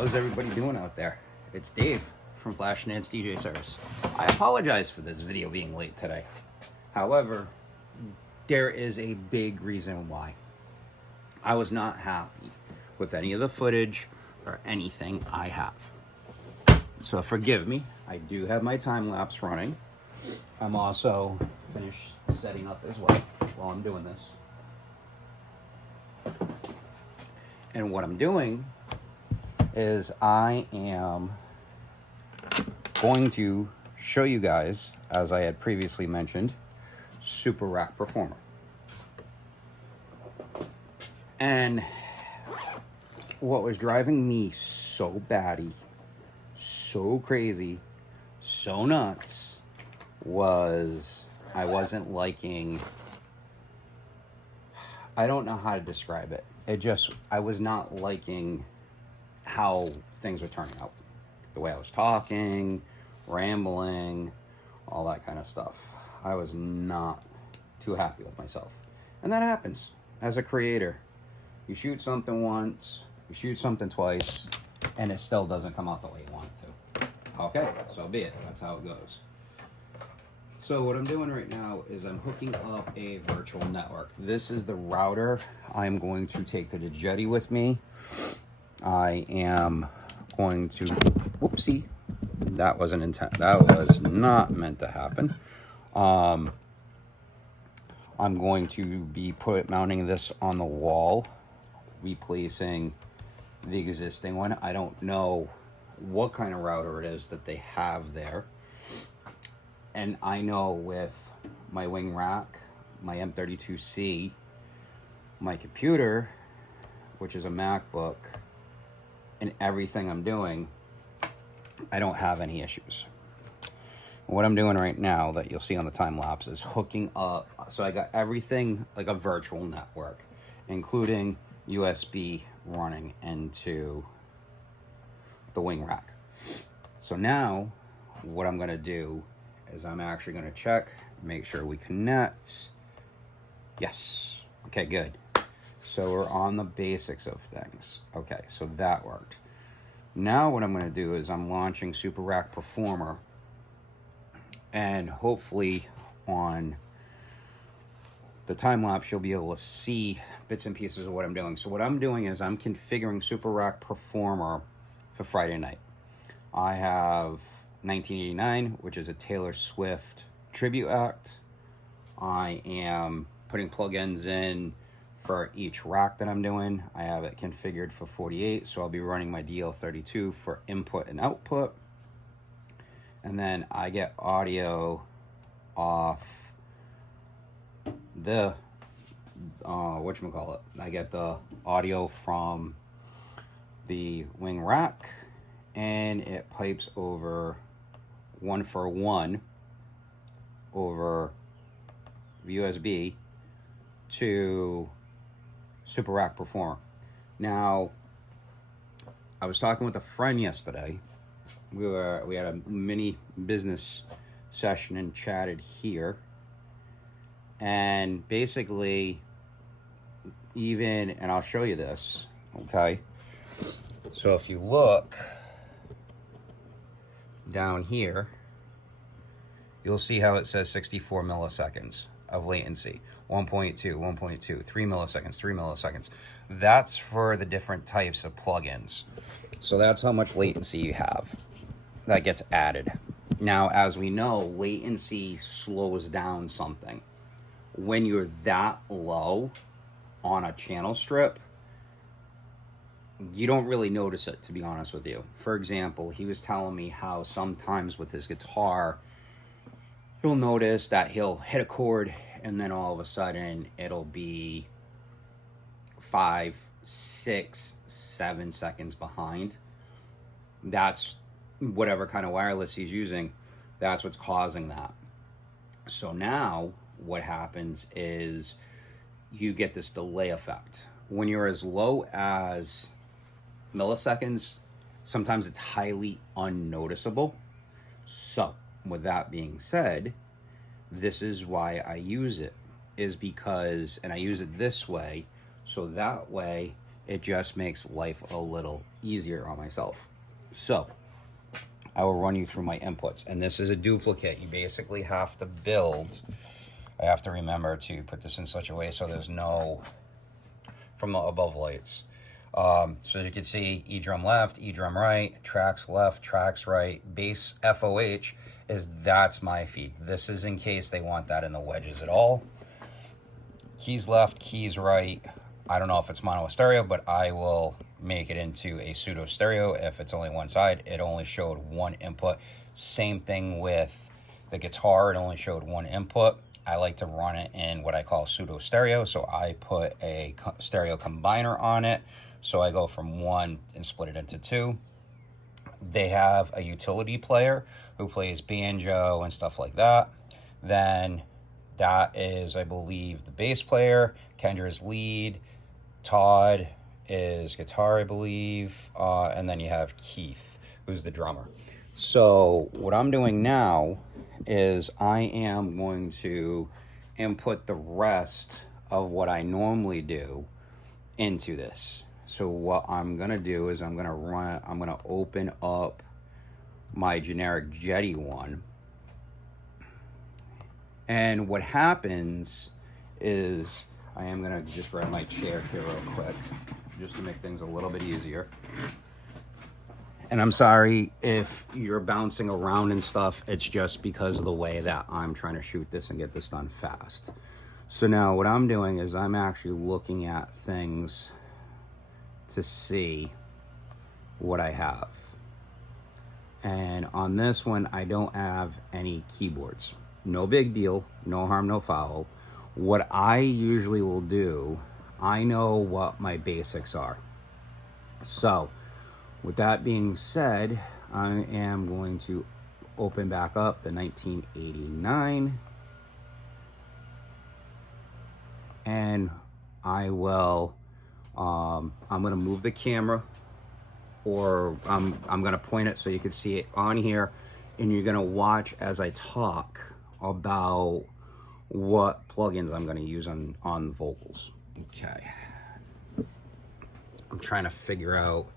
How's everybody doing out there? It's Dave from Flash Nance DJ Service. I apologize for this video being late today. However, there is a big reason why. I was not happy with any of the footage or anything I have. So forgive me. I do have my time lapse running. I'm also finished setting up as well while I'm doing this. And what I'm doing is I am going to show you guys, as I had previously mentioned, SuperRack Performer. And what was driving me so batty, so crazy, so nuts, was I wasn't liking, I don't know how to describe it. I was not liking how things were turning out. The way I was talking, rambling, all that kind of stuff. I was not too happy with myself. And that happens as a creator. You shoot something once, you shoot something twice, and it still doesn't come out the way you want it to. Okay, so be it. That's how it goes. So what I'm doing right now is I'm hooking up a virtual network. This is the router I'm going to take to the jetty with me. I am going to, whoopsie, that wasn't intent. That was not meant to happen. I'm going to be mounting this on the wall, replacing the existing one. I don't know what kind of router it is that they have there. And I know with my wing rack, my M32C, my computer, which is a MacBook, and everything I'm doing, I don't have any issues. What I'm doing right now that you'll see on the time lapse is hooking up. So I got everything like a virtual network, including USB running into the wing rack. So now what I'm gonna do is I'm actually gonna check, make sure we connect. Yes, okay, good. So we're on the basics of things. Okay, so that worked. Now what I'm gonna do is I'm launching SuperRack Performer, and hopefully on the time lapse you'll be able to see bits and pieces of what I'm doing. So what I'm doing is I'm configuring SuperRack Performer for Friday night. I have 1989, which is a Taylor Swift tribute act. I am putting plugins in for each rack that I'm doing. I have it configured for 48, so I'll be running my DL32 for input and output. And then I get audio off the, whatchamacallit, I get the audio from the wing rack, and it pipes over 1-for-1 over USB to SuperRack Performer. Now, I was talking with a friend yesterday. We had a mini business session and chatted here. And basically, and I'll show you this, okay? So if you look down here, you'll see how it says 64 milliseconds of latency. 1.2, 1.2, 3 milliseconds, 3 milliseconds. That's for the different types of plugins. So that's how much latency you have that gets added. Now, as we know, latency slows down something. When you're that low on a channel strip, you don't really notice it, to be honest with you. For example, he was telling me how sometimes with his guitar, you'll notice that he'll hit a chord and then all of a sudden it'll be 5, 6, 7 seconds behind. That's whatever kind of wireless he's using, that's what's causing that. So now what happens is you get this delay effect. When you're as low as milliseconds, sometimes it's highly unnoticeable. So with that being said, this is why I use it, is because, and I use it this way, so that way It just makes life a little easier on myself. So I will run you through my inputs. And this is a duplicate. You basically have to build. I have to remember to put this in such a way so there's no from the above lights. So as you can see, E drum left, E drum right, tracks left, tracks right, bass FOH that's my feed. This is in case they want that in the wedges at all. Keys left, keys right. I don't know if it's mono or stereo, but I will make it into a pseudo stereo if it's only one side. It only showed one input. Same thing with the guitar, it only showed one input. I like to run it in what I call pseudo stereo, so I put a stereo combiner on it. So I go from one and split it into two. They have a utility player who plays banjo and stuff like that. Then that is, I believe, the bass player. Kendra's lead. Todd is guitar, I believe. And then you have Keith, who's the drummer. So what I'm doing now is I am going to input the rest of what I normally do into this. So what I'm gonna do is I'm gonna open up my generic Jetty one. And what happens is I am gonna just grab my chair here real quick just to make things a little bit easier. And I'm sorry if you're bouncing around and stuff, it's just because of the way that I'm trying to shoot this and get this done fast. So now what I'm doing is I'm actually looking at things to see what I have. And on this one, I don't have any keyboards. No big deal, no harm, no foul. What I usually will do, I know what my basics are. So with that being said, I am going to open back up the 1989 and I will I'm going to move the camera, or I'm going to point it so you can see it on here, and you're going to watch as I talk about what plugins I'm going to use on vocals. Okay. I'm trying to figure out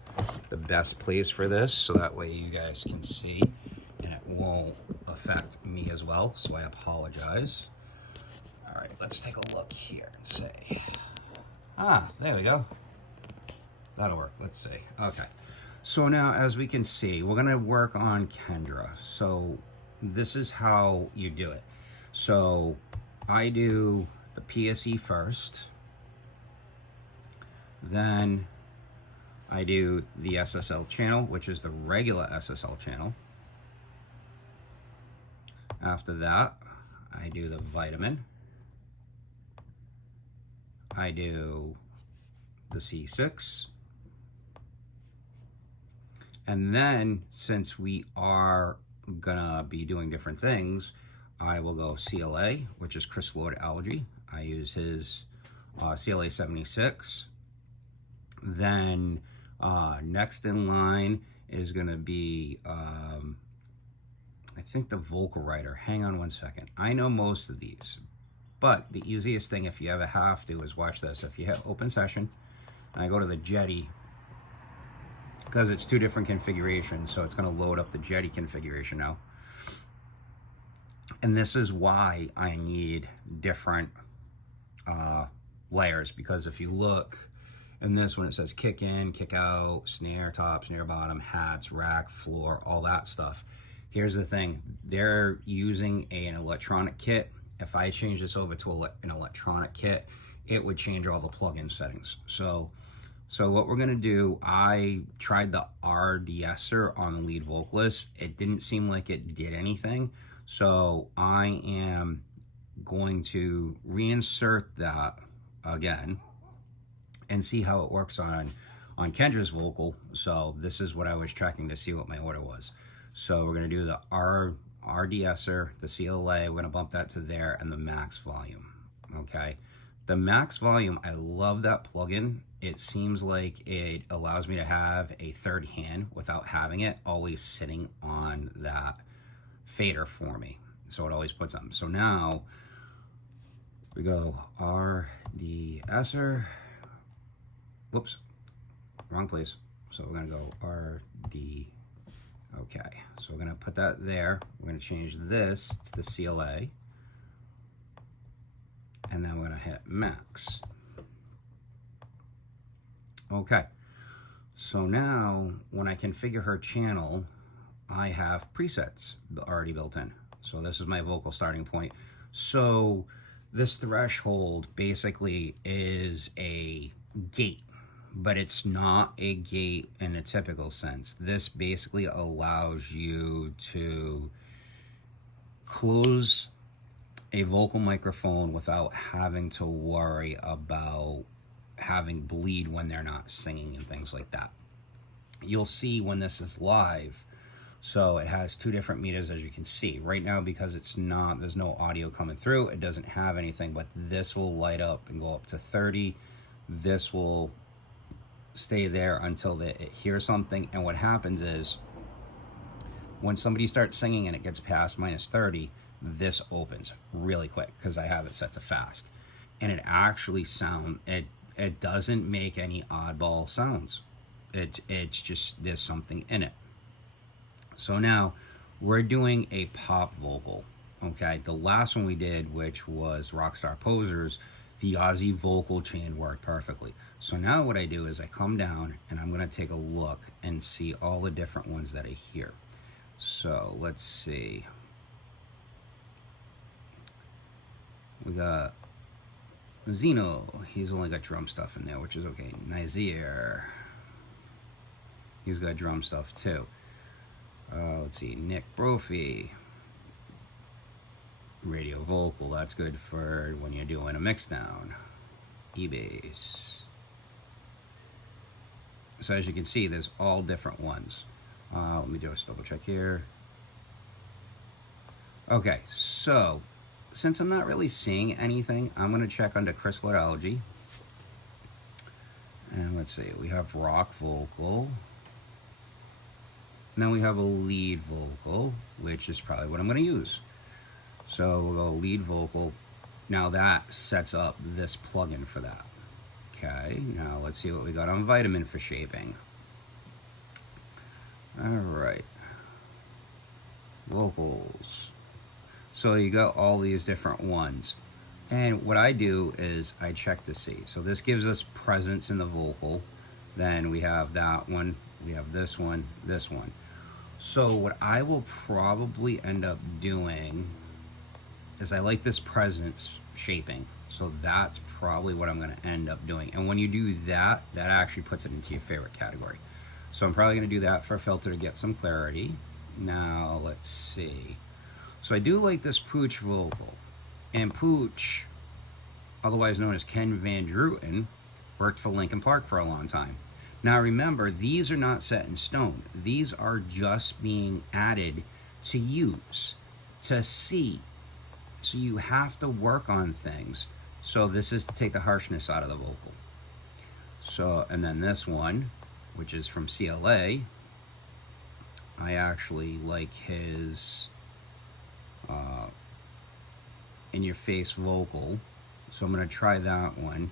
the best place for this so that way you guys can see and it won't affect me as well, so I apologize. All right, let's take a look here and say, there we go. That'll work. Let's see. Okay. So now, as we can see, we're going to work on Kendra. So this is how you do it. So I do the PSE first. Then I do the SSL channel, which is the regular SSL channel. After that, I do the vitamin. I do the C6. And then, since we are gonna be doing different things, I will go CLA, which is Chris Lord Algae. I use his CLA 76. Then next in line is gonna be, I think the Vocal Writer. Hang on one second. I know most of these. But the easiest thing, if you ever have to, is watch this. If you hit open session, and I go to the Jetty, because it's two different configurations, so it's going to load up the Jetty configuration now. And this is why I need different layers, because if you look in this one, it says kick in, kick out, snare top, snare bottom, hats, rack, floor, all that stuff. Here's the thing. They're using an electronic kit. If I change this over to an electronic kit, it would change all the plugin settings. So what we're gonna do, I tried the RDSer on the lead vocalist. It didn't seem like it did anything. So I am going to reinsert that again and see how it works on Kendra's vocal. So this is what I was tracking to see what my order was. So we're gonna do the RDSer, the CLA, we're gonna bump that to there, and the max volume, okay? The max volume, I love that plugin. It seems like it allows me to have a third hand without having it always sitting on that fader for me. So it always puts them. So now we go RDSer, whoops, wrong place. So we're gonna go RD. Okay, so we're gonna put that there. We're gonna change this to the CLA. And then we're gonna hit max. Okay, so now when I configure her channel, I have presets already built in. So this is my vocal starting point. So this threshold basically is a gate, but it's not a gate in a typical sense. This basically allows you to close a vocal microphone without having to worry about having bleed when they're not singing and things like that. You'll see when this is live, so it has two different meters, as you can see. Right now, because it's not, there's no audio coming through, it doesn't have anything, but this will light up and go up to 30. This will stay there until it hears something, and what happens is when somebody starts singing and it gets past -30, this opens really quick because I have it set to fast, and it actually it doesn't make any oddball sounds. It's just, there's something in it. So now we're doing a pop vocal. Okay, the last one we did, which was Rockstar Posers, the Aussie vocal chain worked perfectly. So now what I do is I come down and I'm gonna take a look and see all the different ones that I hear. So let's see. We got Zeno, he's only got drum stuff in there, which is okay. Nizier, he's got drum stuff too. Let's see, Nick Brophy, radio vocal, that's good for when you're doing a mix down. E-bass. So as you can see, there's all different ones. Let me just double check here. Okay, so since I'm not really seeing anything, I'm gonna check under crystallology. And let's see, we have rock vocal. Now we have a lead vocal, which is probably what I'm gonna use. So we'll go lead vocal. Now that sets up this plugin for that. Okay, now let's see what we got on Vitamin for shaping. All right, vocals. So you got all these different ones. And what I do is I check to see. So this gives us presence in the vocal. Then we have that one, we have this one, this one. So what I will probably end up doing is I like this presence shaping. So that's probably what I'm gonna end up doing. And when you do that, that actually puts it into your favorite category. So I'm probably gonna do that for a filter to get some clarity. Now let's see. So I do like this Pooch vocal. And Pooch, otherwise known as Ken Van Druten, worked for Linkin Park for a long time. Now remember, these are not set in stone. These are just being added to use, to see. So you have to work on things. So this is to take the harshness out of the vocal. So, and then this one, which is from CLA, I actually like his in your face vocal. So I'm gonna try that one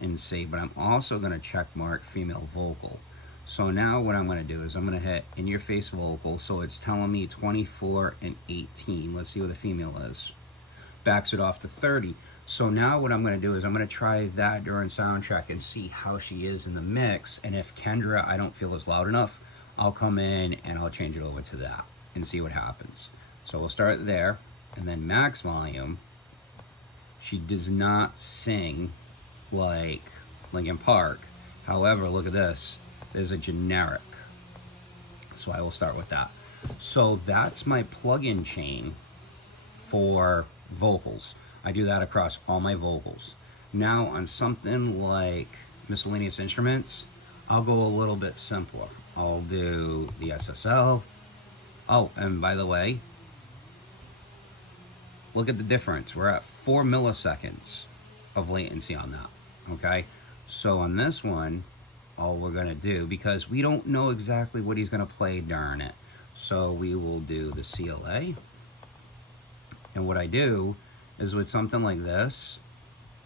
and see, but I'm also gonna check mark female vocal. So now what I'm gonna do is I'm gonna hit in your face vocal. So it's telling me 24 and 18. Let's see what the female is. Backs it off to 30. So now what I'm gonna do is I'm gonna try that during sound check and see how she is in the mix. And if Kendra, I don't feel is loud enough, I'll come in and I'll change it over to that and see what happens. So we'll start there, and then max volume. She does not sing like Linkin Park. However, look at this. There's a generic. So I will start with that. So that's my plugin chain for vocals. I do that across all my vocals. Now on something like miscellaneous instruments, I'll go a little bit simpler. I'll do the SSL. Oh, and by the way, look at the difference. We're at 4 milliseconds of latency on that, okay? So on this one, all we're gonna do, because we don't know exactly what he's gonna play during it, so we will do the CLA. And what I do is with something like this,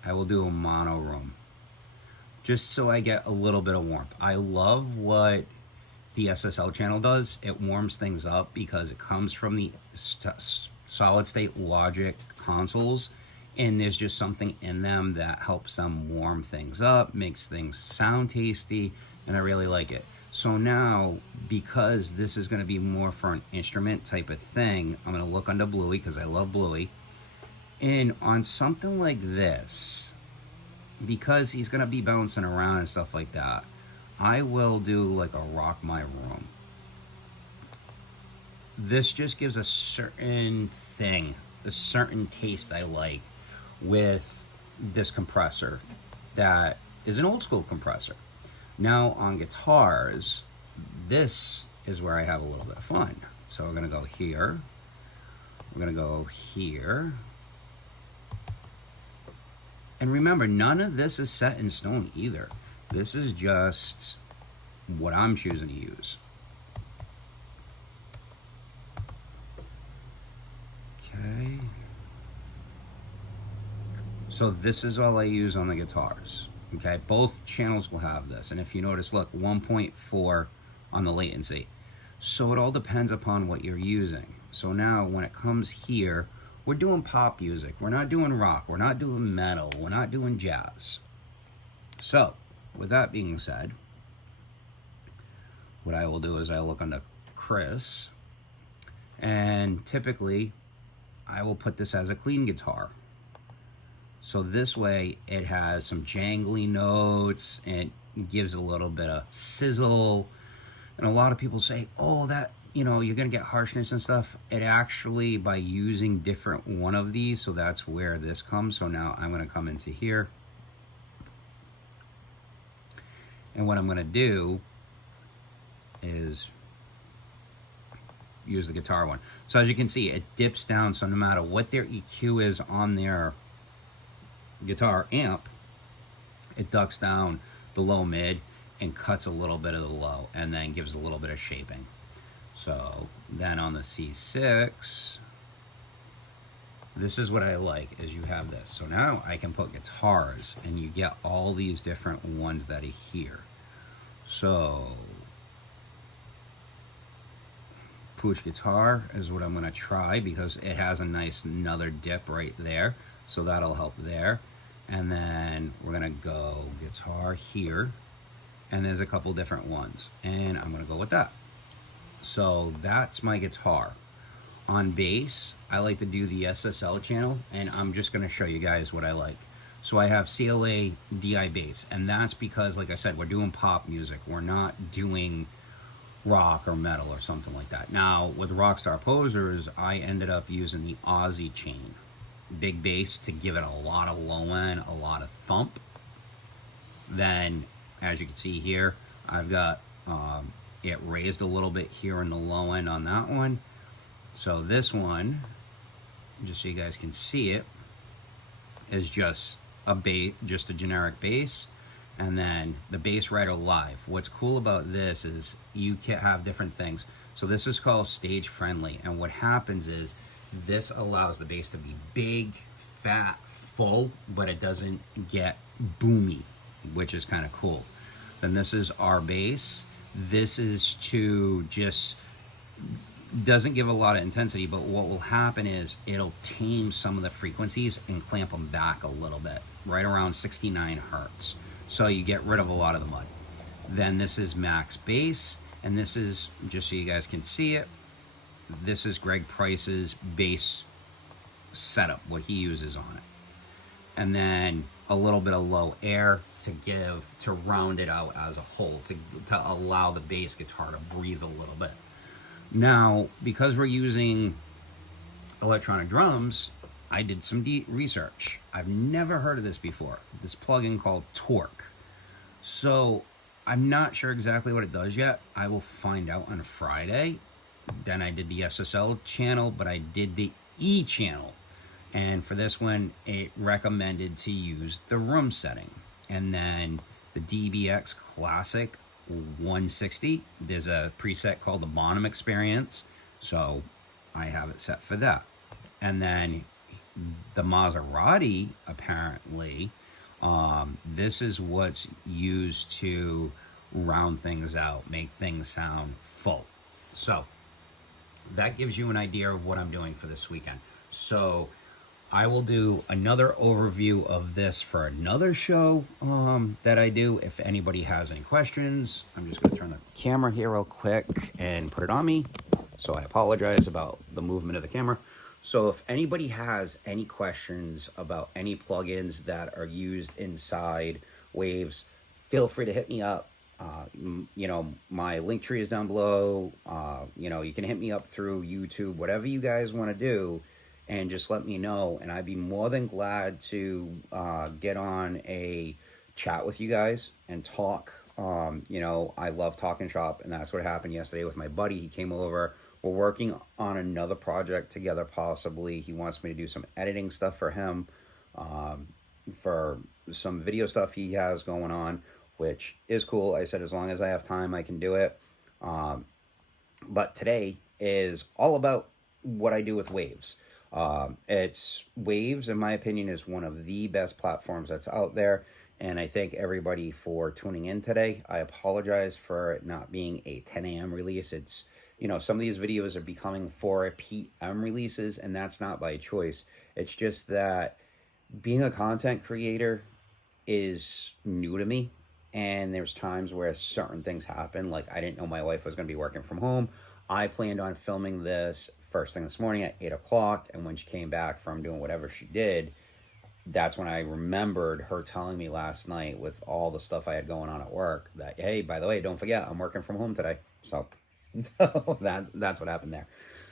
I will do a mono room. just so I get a little bit of warmth. I love what the SSL channel does. It warms things up because it comes from the solid state logic consoles, and there's just something in them that helps them warm things up, makes things sound tasty, and I really like it. So now, because this is going to be more for an instrument type of thing, I'm going to look under Bluey because I love Bluey. And on something like this, because he's going to be bouncing around and stuff like that, I will do like a Rock My Room. This just gives a certain thing, a certain taste I like with this compressor that is an old school compressor. Now on guitars, this is where I have a little bit of fun. So we're gonna go here, we're gonna go here. And remember, none of this is set in stone either. This is just what I'm choosing to use. Okay. So this is all I use on the guitars. Okay, both channels will have this. And if you notice, look, 1.4 on the latency. So it all depends upon what you're using. So now when it comes here, we're doing pop music. We're not doing rock. We're not doing metal. We're not doing jazz. So with that being said, what I will do is I'll look under Chris, and typically I will put this as a clean guitar. So this way it has some jangly notes and gives a little bit of sizzle. And a lot of people say, oh, that, you know, you're gonna get harshness and stuff. It actually, by using different one of these, so that's where this comes. So now I'm gonna come into here. And what I'm gonna do is use the guitar one. So as you can see, it dips down, so no matter what their EQ is on their guitar amp, it ducks down the low mid and cuts a little bit of the low and then gives a little bit of shaping. So then on the C6, this is what I like, is you have this. So now I can put guitars and you get all these different ones that are here. So Pooch guitar is what I'm gonna try because it has a nice another dip right there. So that'll help there. And then we're gonna go guitar here, and there's a couple different ones, and I'm gonna go with that. So that's my guitar. On bass, I like to do the SSL channel, and I'm just gonna show you guys what I like. So I have CLA DI bass, and that's because, like I said, we're doing pop music. We're not doing rock or metal or something like that. Now with Rockstar Posers, I ended up using the Aussie chain big bass to give it a lot of low end, a lot of thump. Then as you can see here, I've got it raised a little bit here in the low end on that one. So this one, just so you guys can see it, is just a bass, just a generic bass. And then the Bass Rider Live. What's cool about this is you can have different things. So this is called stage friendly, and what happens is this allows the bass to be big, fat, full, but it doesn't get boomy, which is kind of cool. Then this is our bass. This is to just, doesn't give a lot of intensity, but what will happen is it'll tame some of the frequencies and clamp them back a little bit, right around 69 hertz. So you get rid of a lot of the mud. Then this is max bass, and this is, just so you guys can see it, this is Greg Price's bass setup, what he uses on it. And then a little bit of low air to round it out as a whole, to allow the bass guitar to breathe a little bit. Now, because we're using electronic drums, I did some deep research. I've never heard of this before, this plugin called Torque. So I'm not sure exactly what it does yet. I will find out on Friday. Then I did the SSL channel, but I did the E channel. And for this one, it recommended to use the room setting. And then the DBX Classic 160, there's a preset called the Bonham Experience. So I have it set for that. And then the Maserati apparently This is what's used to round things out, make things sound full. So that gives you an idea of what I'm doing for this weekend. So I will do another overview of this for another show that I do. If anybody has any questions, I'm just going to turn the camera here real quick and put it on me. So I apologize about the movement of the camera. So if anybody has any questions about any plugins that are used inside Waves, feel free to hit me up. You know, my link tree is down below. You know, you can hit me up through YouTube, whatever you guys want to do, and just let me know. And I'd be more than glad to get on a chat with you guys and talk. You know, I love talking shop, and that's what happened yesterday with my buddy. He came over. We're working on another project together, possibly. He wants me to do some editing stuff for him, for some video stuff he has going on, which is cool. I said, as long as I have time, I can do it. But today is all about what I do with Waves. It's Waves, in my opinion, is one of the best platforms that's out there. And I thank everybody for tuning in today. I apologize for it not being a 10 a.m. release. It's, you know, some of these videos are becoming 4 p.m. releases, and that's not by choice. It's just that being a content creator is new to me. And there's times where certain things happen. Like, I didn't know my wife was going to be working from home. I planned on filming this first thing this morning at 8 o'clock. And when she came back from doing whatever she did, that's when I remembered her telling me last night, with all the stuff I had going on at work, that, hey, by the way, don't forget, I'm working from home today. So that's what happened there.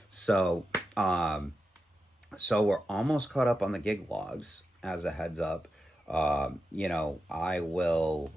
So, so we're almost caught up on the gig logs, as a heads up. You know, I will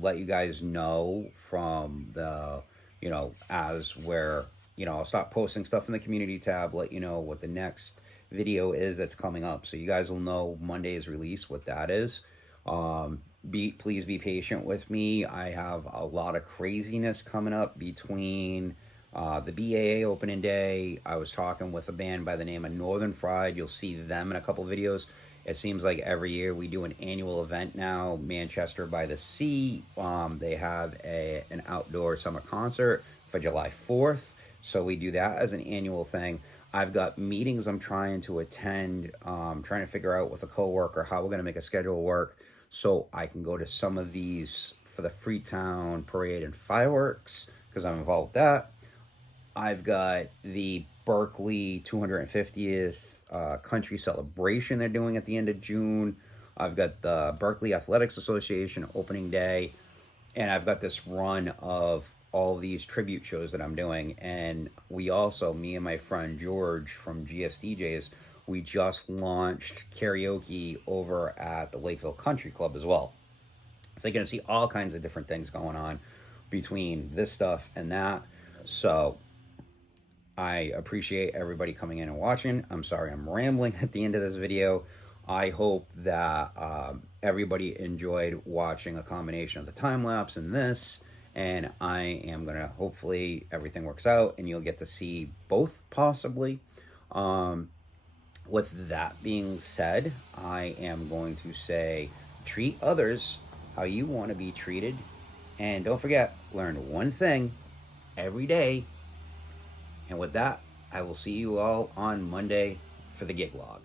let you guys know from the, you know, as where, you know, I'll start posting stuff in the community tab, let you know what the next video is that's coming up. So you guys will know Monday's release, what that is. Please be patient with me. I have a lot of craziness coming up between the BAA opening day. I was talking with a band by the name of Northern Fried. You'll see them in a couple videos. It seems like every year we do an annual event now, Manchester by the Sea. They have an outdoor summer concert for July 4th. So we do that as an annual thing. I've got meetings I'm trying to attend, trying to figure out with a coworker how we're going to make a schedule work so I can go to some of these for the Freetown Parade and fireworks, because I'm involved with that. I've got the Berkeley 250th country celebration they're doing at the end of June. I've got the Berkeley Athletics Association opening day, and I've got this run of all these tribute shows that I'm doing. And we also, me and my friend George from GSDJs, we just launched karaoke over at the Lakeville Country Club as well. So you're going to see all kinds of different things going on between this stuff and that. So I appreciate everybody coming in and watching. I'm sorry I'm rambling at the end of this video. I hope that everybody enjoyed watching a combination of the time-lapse and this. And I am going to, hopefully everything works out and you'll get to see both possibly. With that being said, I am going to say, treat others how you want to be treated. And don't forget, learn one thing every day. And with that, I will see you all on Monday for the gig log.